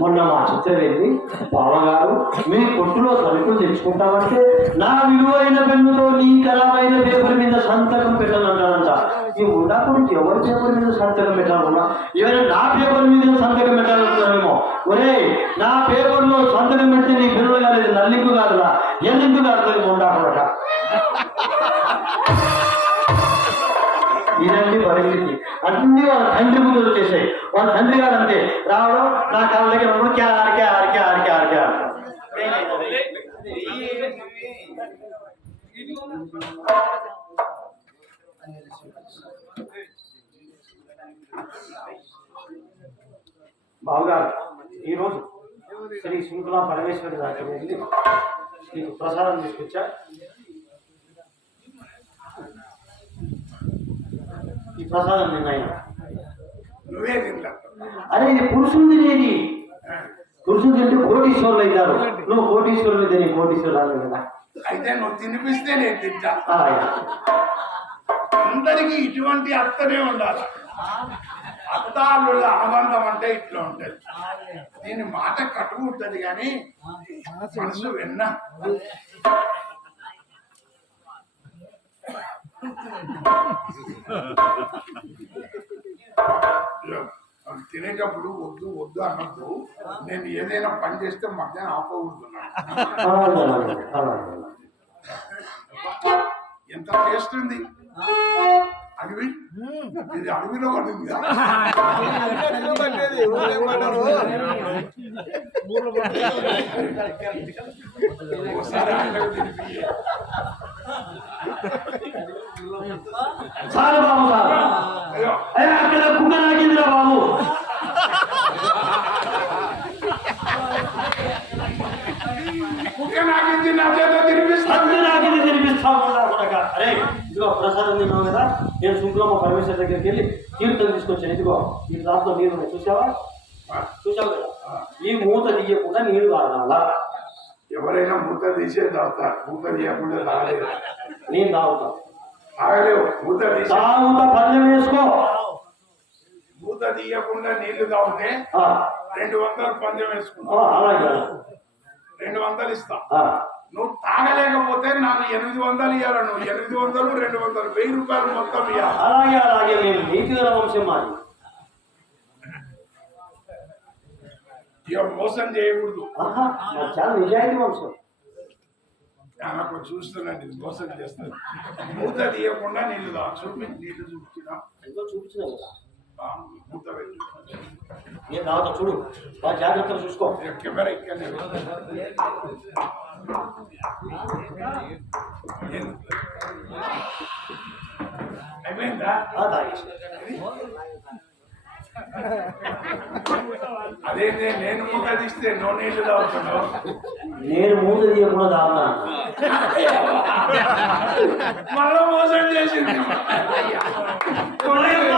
మొన్న మా చిత్ర వెళ్ళి బావగారు మీ కొట్టులో సరుకులు తెచ్చుకుంటామంటే నా విలువైన పెన్నుతో నీ కరాబైన పేపర్ మీద సంతకం పెట్టాలంటానంట ఈ ఉండకుండా ఎవరి పేపర్ మీద సంతకం పెట్టాలన్నా? ఎవరైనా నా పేపర్ మీద సంతకం పెట్టాలంటున్నామేమో ఒరే నా పేపర్లో సంతకం పెడితే నీ బావగారు ఈరోజు శ్రీ శృంఖలా పరమేశ్వరి దగ్గర వెళ్ళి మీకు ప్రసాదం తీసుకొచ్చా? ఈ ప్రసాదం నిన్న నువ్వే అరే ఇది పురుషుడు తినేది పురుషుడు తింటే కోటీశ్వరులు అవుతారు. నువ్వు కోటీశ్వరులు తిని కోటీశ్వరాలు కదా. అయితే నువ్వు తినిపిస్తే నేను తింటా. అందరికీ ఇటువంటి అత్తనే ఉండాలి. అత్తాళ్ళ అనుబంధం అంటే ఇట్లా ఉంటది. దీని మాట కటువు ఉంటది కానీ మనసు విన్నా తినేటప్పుడు వద్దు వద్దు అన్నప్పుడు నేను ఏదైనా పని చేస్తే మధ్యాహ్నం అలాగే ఎంత టేస్ట్ ఉంది? ఇది అడవిలో పడింది. సార్ బాబు సార్ అక్కడ కుక్క బాబు. కుక్క నాకింది నా చేత తినిపిస్తాను. కొడక అరే ఇదిగో ప్రసాదం తిన్నావు కదా నేను శుక్రమ్మ పరమేశ్వర దగ్గరికి వెళ్ళి తీర్థం తీసుకొచ్చాను. ఇదిగో ఈ దాంట్లో నీరు ఉన్నాయి. చూసావా? చూసావు కదా? ఈ మూత తీయకుండా నీళ్ళు తాగాలా ఎవరైనా మూత తీసే తాగుతారు మూత తీయకుండా తాగలేదు. నేను తాగుతా. తాగలేవు మూత తీసే. తాగుతా పళ్ళెం వేసుకో. మూత తీయకుండా నీళ్ళు తాగితే రెండు వందలు పందెం అలాగే రెండు వందలు ఇస్తా. నువ్వు తాగలేకపోతే నాకు ఎనిమిది వందలు ఇవ్వాలి నువ్వు ఎనిమిది వందలు రెండు వందలు వెయ్యి రూపాయలు మొత్తం ఇవ్వాలి అలాగే అలాగే నేను నీతి గల వంశం మాది. ఇక మోసం చేయకూడదు. చాలా నిజాయితీ వంశం. నాకు చూస్తున్నాను మోసం చేస్తాను మూత తీయకుండా నీళ్ళు తా చూపి నీళ్ళు చూపించిన ఇదిగో చూపించిన కదా. మూత నేను చూడు. బాగా జాగ్రత్తగా చూసుకో. కెమెరా ఇక్కడనే అదేంటే నేను మూత తీస్తే నువ్వు నీళ్ళు తాగుతున్నావు నేను మూత తీయకుండా తాగుతాను మళ్ళా మోసం చేసింది. కొడయమ్మ,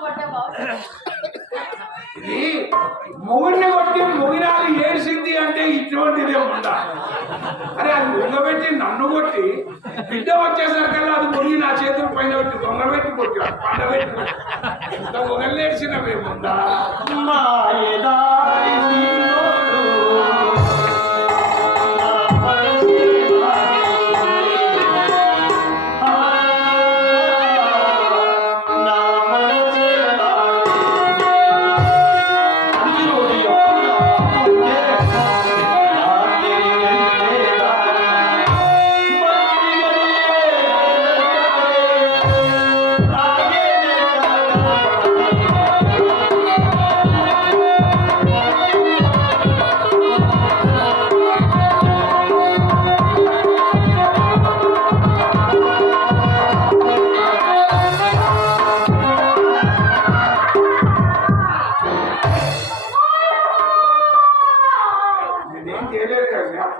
కొట్టావా ఇది మొగుడిని కొట్టి మొగినాలు ఏడ్చింది అంటే ఇటువంటిదే ఉందా అరే అది వంగబెట్టి నన్ను కొట్టి బిడ్డ వచ్చేసరికల్లా అది మునిగి నా చేతుల పైన పెట్టి దొంగబెట్టి కొట్టాడు పండబెట్టి కొట్టాడు ఎంత మొగలేడ్చినవేముందా ఆ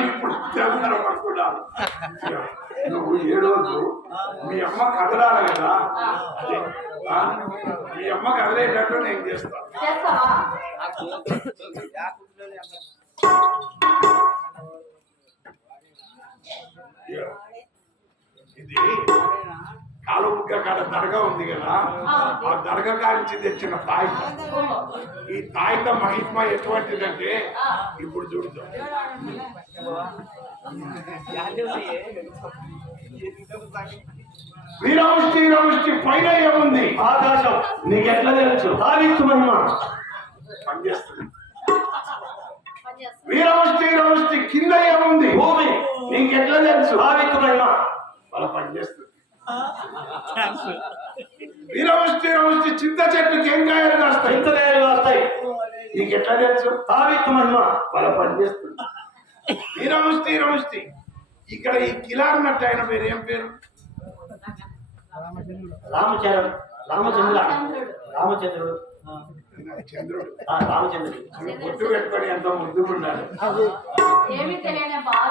జరిగిందని ఇప్పుడు తెలుగుతారు పడుకున్నారు. నువ్వు ఏడవద్దు మీ అమ్మ కదలాలి కదా? మీ అమ్మ కదలేటట్టు నేను చేస్తాను ఇది కాలుబుగ్గ కాడ దర్గా ఉంది కదా? ఆ. దర్గా కాంచి తెచ్చిన తాయితం ఈ తాయిత మహిమ ఎటువంటిదంటే ఇప్పుడు చూడదు వీరముష్టి వీరముష్టి పైన ఏముంది? ఆకాశం. నీకెట్లా తెలుసు? ఆదిత్య మహిమ పనిచేస్తుంది. పనిచేస్తా వీరముష్టి కింద ఏముంది? భూమి. నీకెట్లా తెలుసు? ఆదిత్య మహిమ వాళ్ళ పనిచేస్తుంది. వీరముష్టి వీరముష్టి చింత చెట్టు టెంకాయలు కాస్తాయి. ఇంత కాస్తాయి. నీకు ఎట్లా తెలుసు? ఆదిత్య మహిమ వాళ్ళ పనిచేస్తుంది. వీరముష్టి వీరముష్టి ఇక్కడ ఈ కిలార్ నట్టు ఆయన పేరు ఏం పేరు? రామచరణ్ రామచంద్ర రామచంద్రుడు. చంద్రుడు. ఆ, రామచంద్రుడు. ముద్దు పెట్టుకొని ఎంత ముద్దుకున్నాడు ఏమీ తెలియని బాధ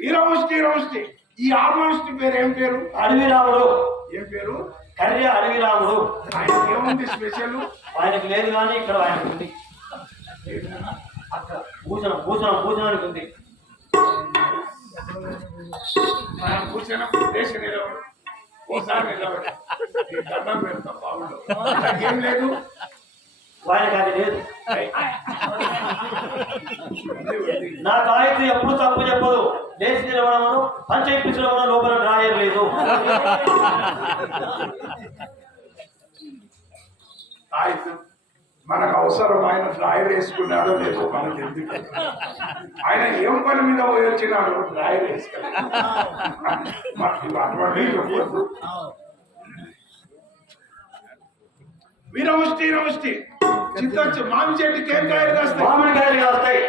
వీరముష్టి వీరముష్టి ఈ ఆర్మముష్టి పేరు ఏం పేరు? అడవి రాముడు ఏం పేరు? కర్య అడవి రాముడు ఆయనకి ఏముంది స్పెషల్? ఆయనకు లేదు కానీ ఇక్కడ ఆయనకు ఉంది భూషణం భూషణం భూషణానికి ఉంది. మనం దేశ నిలబడి. ఓసారి నిలబడి. ఈ దండం పెడతాం బాగుండు. ఏం లేదు. ఆయనకు అది లేదు. నా తాయితు ఎప్పుడు తప్పు చెప్పదు. లేచి నిలవడమను పంచ ఇప్పించడం లోపల డ్రాయర్ లేదు ఆಯ್ತು మనకు అవసరం ఆయన డ్రాయర్ వేసుకున్నాడో లేదో మనకి ఎందుకు? ఆయన ఏం పని మీద పోయి వచ్చినాడు డ్రాయర్ వేసుకున్నాడు వీరవృష్టి వీరవృష్టి చిత్త మామి చెట్టు ఏం కాస్తాయి. మామిడికాయలు కాస్తాయి.